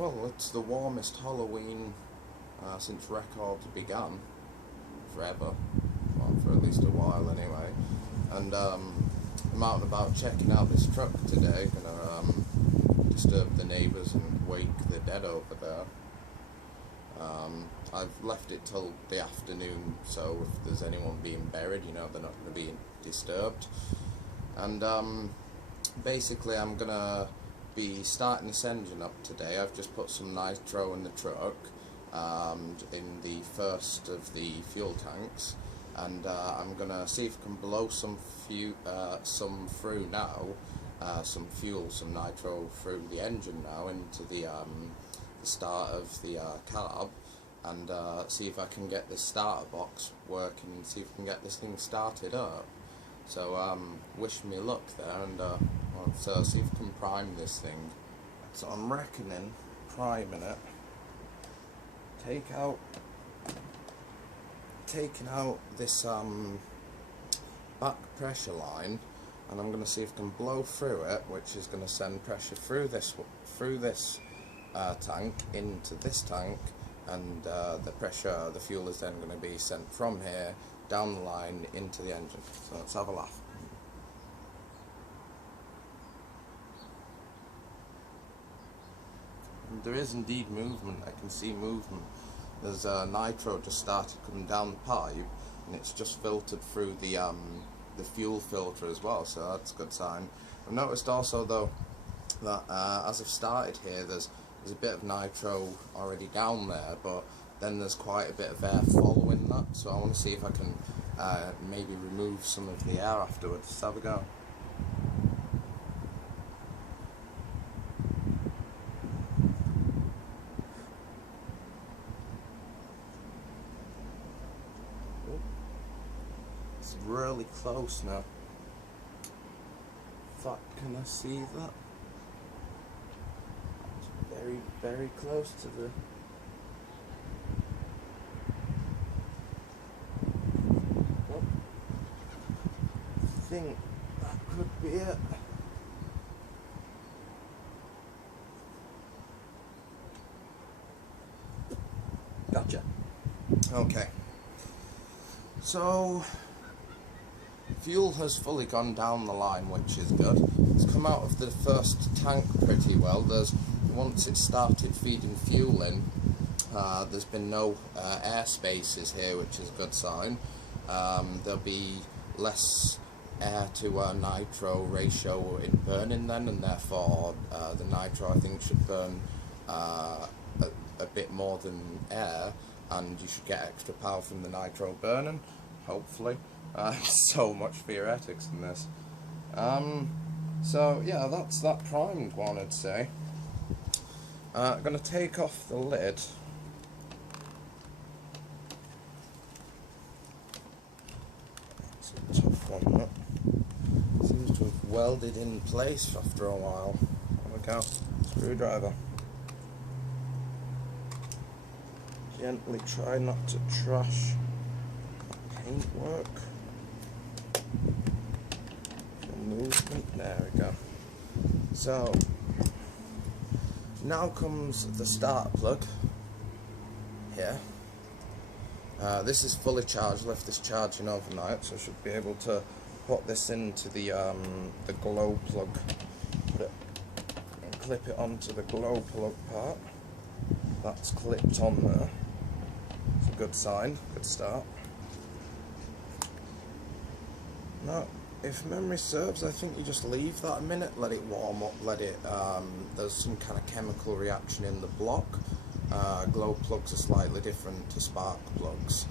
Well, it's the warmest Halloween since records began, forever, well, for at least a while anyway. And I'm out and about checking out this truck today, gonna disturb the neighbours and wake the dead over there. I've left it till the afternoon, so if there's anyone being buried, you know, they're not going to be disturbed. And basically I'm gonna be starting this engine up today. I've just put some nitro in the truck, in the first of the fuel tanks, and I'm gonna see if I can blow some through now, some fuel, some nitro through the engine now into the start of the carb, and see if I can get this starter box working and see if I can get this thing started up. So wish me luck there, and so see if I can prime this thing. So I'm reckoning priming it, taking out this back pressure line, and I'm going to see if I can blow through it, which is going to send pressure through this tank into this tank, and the fuel is then going to be sent from here down the line into the engine. So let's have a laugh. And there is indeed movement. I can see movement. There's nitro just started coming down the pipe, and it's just filtered through the fuel filter as well, so that's a good sign. I've noticed also though that as I've started here, there's a bit of nitro already down there, but then there's quite a bit of air following that, so I want to see if I can maybe remove some of the air afterwards. Let's have a go. It's really close now. Fuck, can I see that? It's very, very close to the... I think that could be it. Gotcha. Okay. So fuel has fully gone down the line, which is good. It's come out of the first tank pretty well. Once it started feeding fuel in, there's been no air spaces here, which is a good sign. There'll be less air to nitro ratio in burning then, and therefore the nitro, I think, should burn a bit more than air, and you should get extra power from the nitro burning, hopefully. So much theoretics in this. So yeah, that's that primed one, I'd say. I'm going to take off the lid. It's a tough one, that. Seems to have welded in place after a while. There we go. Screwdriver. Gently try not to trash paintwork. Movement. There we go. So now comes the start plug here. This is fully charged. Left this charging overnight, so I should be able to put this into the glow plug. Put it and clip it onto the glow plug part. That's clipped on there. It's a good sign. Good start. Now, if memory serves, I think you just leave that a minute, let it warm up, there's some kind of chemical reaction in the block. Glow plugs are slightly different to spark plugs.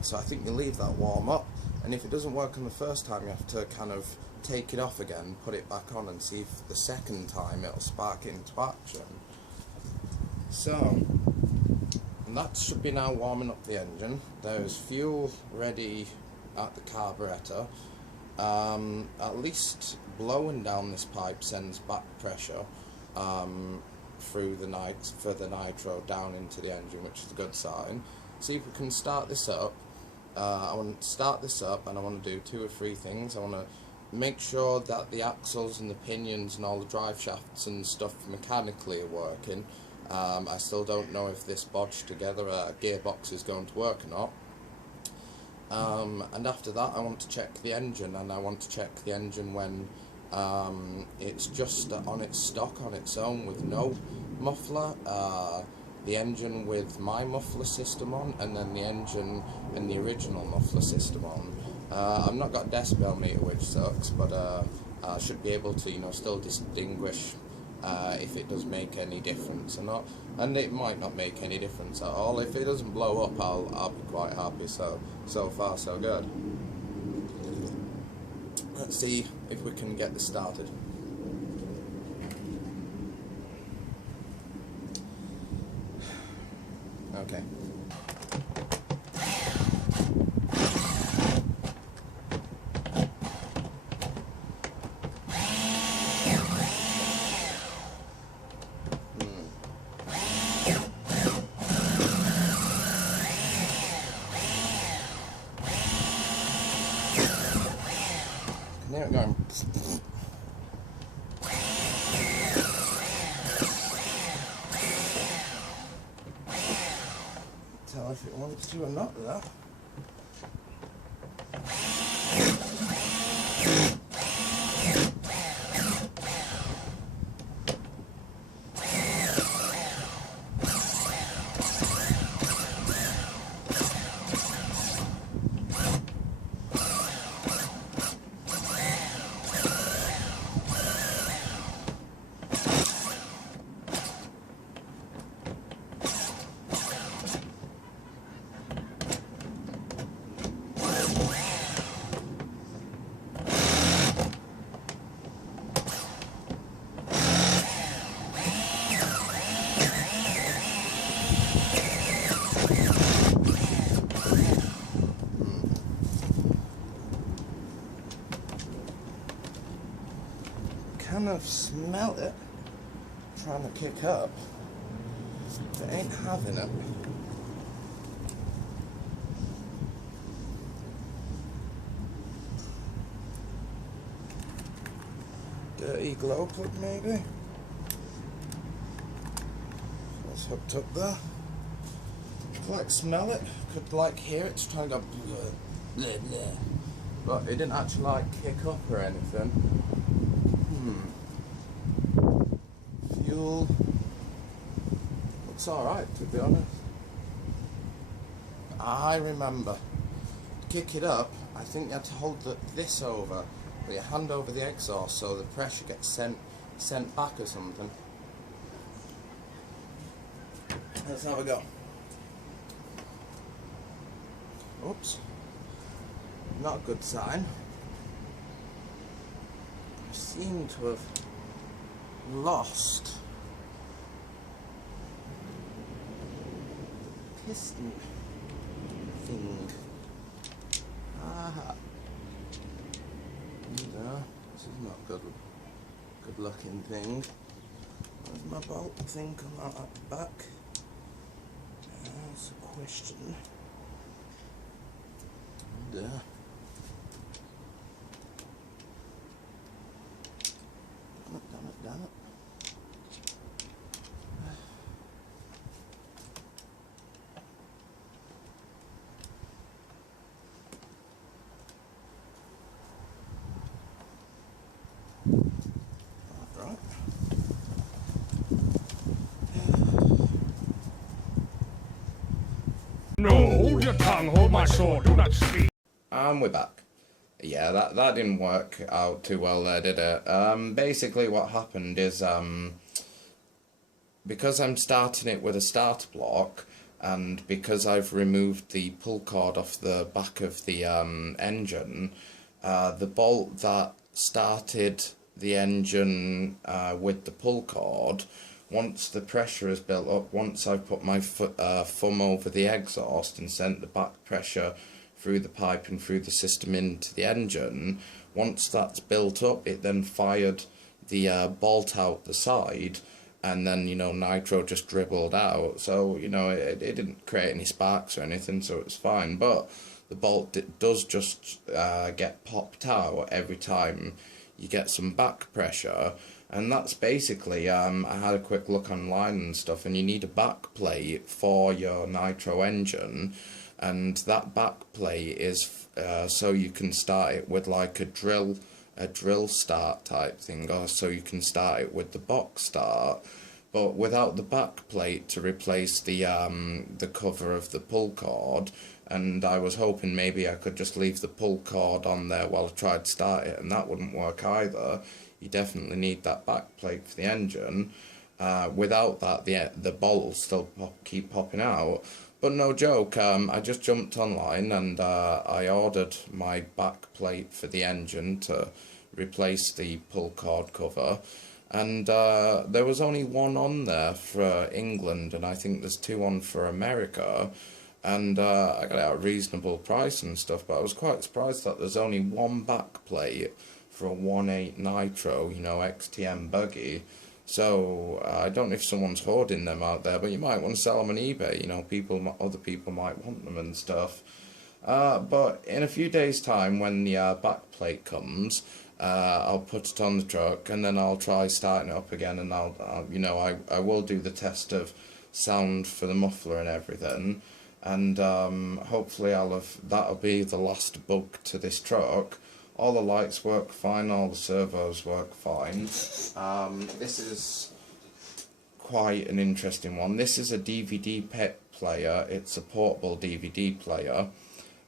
So I think you leave that warm up, and if it doesn't work on the first time, you have to kind of take it off again, put it back on, and see if the second time it'll spark it into action. So, and that should be now warming up the engine. There's fuel ready at the carburetor. At least blowing down this pipe sends back pressure through the nitro down into the engine, which is a good sign. See if we can start this up. I want to start this up, and I want to do 2 or 3 things. I want to make sure that the axles and the pinions and all the drive shafts and stuff mechanically are working. I still don't know if this bodged together gearbox is going to work or not. And after that I want to check the engine, and I want to check the engine when it's just on its stock on its own with no muffler, the engine with my muffler system on, and then the engine and the original muffler system on. I've not got a decibel meter, which sucks, but I should be able to, you know, still distinguish if it does make any difference or not. And it might not make any difference at all. If it doesn't blow up, I'll be quite happy. So far so good. Let's see if we can get this started. Okay. There it going. Tell if it wants to or not, though. Kind of smell it trying to kick up, but ain't having it. Dirty glow plug maybe. It's hooked up there. Could like smell it, could like hear it, just trying to go blah, blah, blah. But it didn't actually like kick up or anything. Fuel looks alright, to be honest. I remember, to kick it up, I think you had to hold this over, with your hand over the exhaust so the pressure gets sent back or something. Let's have a go. Oops. Not a good sign. I seem to have lost the piston thing. Aha. No, this is not good looking thing. Where's my bolt thing come out at the back? That's a question. Damn it. Alright. No, hold your tongue, hold my sword, do not speak. And we're back. Yeah, that didn't work out too well there, did it? Basically what happened is, because I'm starting it with a starter block, and because I've removed the pull cord off the back of the engine, the bolt that started the engine with the pull cord, once the pressure is built up, once I've put my thumb over the exhaust and sent the back pressure through the pipe and through the system into the engine, once that's built up, it then fired the bolt out the side, and then, you know, Nitro just dribbled out. So, you know, it didn't create any sparks or anything, so it's fine. But the bolt does just get popped out every time you get some back pressure. And that's basically, I had a quick look online and stuff, and you need a back plate for your Nitro engine, and that back plate is so you can start it with like a drill start type thing, or so you can start it with the box start, but without the back plate to replace the cover of the pull cord. And I was hoping maybe I could just leave the pull cord on there while I tried to start it, and that wouldn't work either. You definitely need that back plate for the engine. Without that, the bolt will still keep popping out. But no joke, I just jumped online and I ordered my back plate for the engine to replace the pull cord cover. And there was only one on there for England, and I think there's two on for America. And I got it at a reasonable price and stuff, but I was quite surprised that there's only one back plate for a 1.8 Nitro, you know, XTM buggy. So I don't know if someone's hoarding them out there, but you might want to sell them on eBay. You know, other people might want them and stuff. But in a few days' time, when the back plate comes, I'll put it on the truck, and then I'll try starting it up again, and I will do the test of sound for the muffler and everything. And hopefully that'll be the last bug to this truck. All the lights work fine, all the servos work fine. This is quite an interesting one. This is a DVD player. It's a portable DVD player.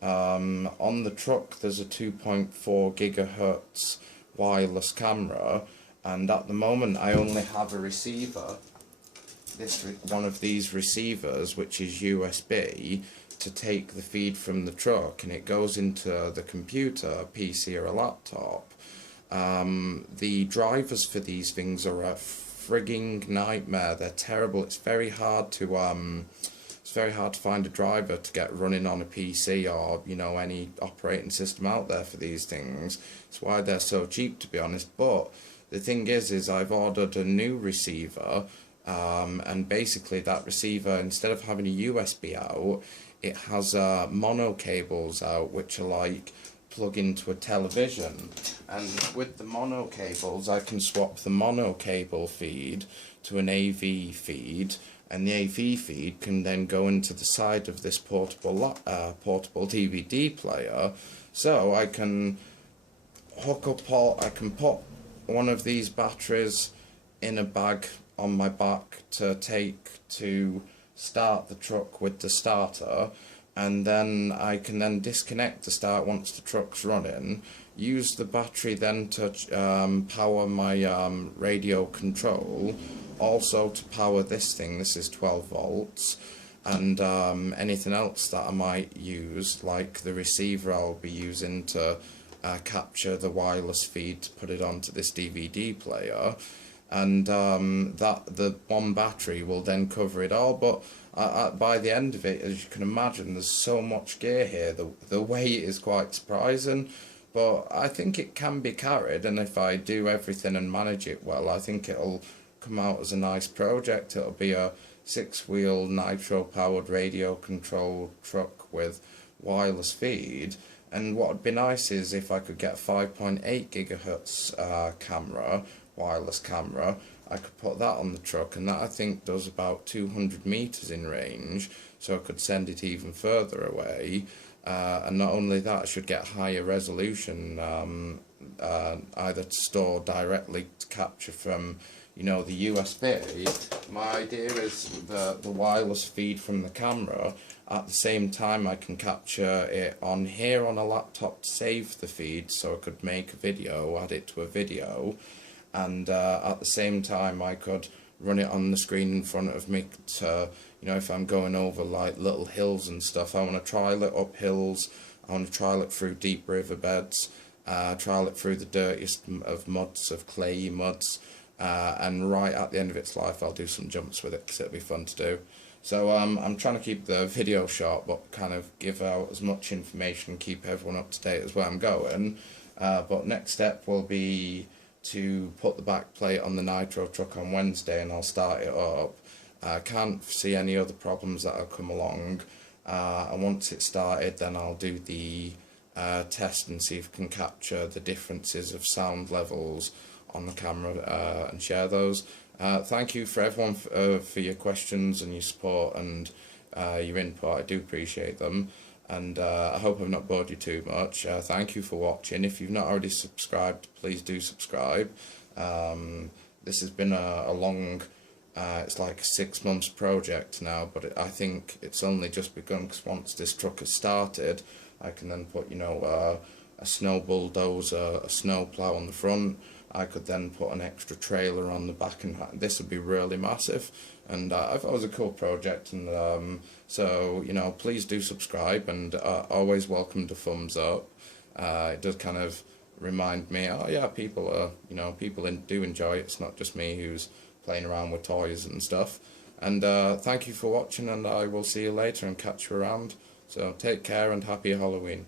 On the truck there's a 2.4 gigahertz wireless camera, and at the moment I only have a receiver. One of these receivers, which is USB, to take the feed from the truck, and it goes into the computer, a PC or a laptop. The drivers for these things are a frigging nightmare. They're terrible. It's very hard to find a driver to get running on a PC or, you know, any operating system out there for these things. It's why they're so cheap, to be honest. But the thing is I've ordered a new receiver, and basically that receiver, instead of having a USB out, it has mono cables out, which are like plug into a television. And with the mono cables, I can swap the mono cable feed to an AV feed, and the AV feed can then go into the side of this portable DVD player. So I can I can put one of these batteries in a bag on my back to take to start the truck with the starter, and then I can then disconnect the start once the truck's running, use the battery then to power my radio control, also to power this thing. This is 12 volts, and anything else that I might use, like the receiver I'll be using to capture the wireless feed to put it onto this DVD player. And the one battery will then cover it all. But by the end of it, as you can imagine, there's so much gear here. The weight is quite surprising, but I think it can be carried, and if I do everything and manage it well, I think it'll come out as a nice project. It'll be a 6-wheel Nitro powered radio controlled truck with wireless feed. And what would be nice is if I could get a 5.8 gigahertz wireless camera, I could put that on the truck, and that I think does about 200 meters in range, so I could send it even further away. And not only that, I should get higher resolution, either to store directly to capture from, you know, the USB. My idea is the wireless feed from the camera. At the same time, I can capture it on here on a laptop to save the feed, so I could make a video, add it to a video. And at the same time I could run it on the screen in front of me to, you know, if I'm going over like little hills and stuff. I want to trial it up hills, I want to trial it through deep riverbeds, trial it through the dirtiest of muds, of clayey muds, and right at the end of its life I'll do some jumps with it because it'll be fun to do. So I'm trying to keep the video short, but kind of give out as much information and keep everyone up to date as where I'm going. But next step will be to put the back plate on the Nitro truck on Wednesday, and I'll start it up. I can't see any other problems that'll come along. and once it's started, then I'll do the test and see if I can capture the differences of sound levels on the camera and share those. Thank you for everyone for your questions and your support and your input. I do appreciate them, and I hope I've not bored you too much. Thank you for watching. If you've not already subscribed, please do subscribe. This has been a long, it's like a 6 months project now, but I think it's only just begun, because once this truck has started, I can then put, you know, a snow bulldozer, a snow plough on the front. I could then put an extra trailer on the back, and this would be really massive. And I thought it was a cool project, and so, you know, please do subscribe, and always welcome to thumbs up. It does kind of remind me, oh yeah, people are, you know, people do enjoy it. It's not just me who's playing around with toys and stuff. And thank you for watching, and I will see you later and catch you around. So take care and happy Halloween.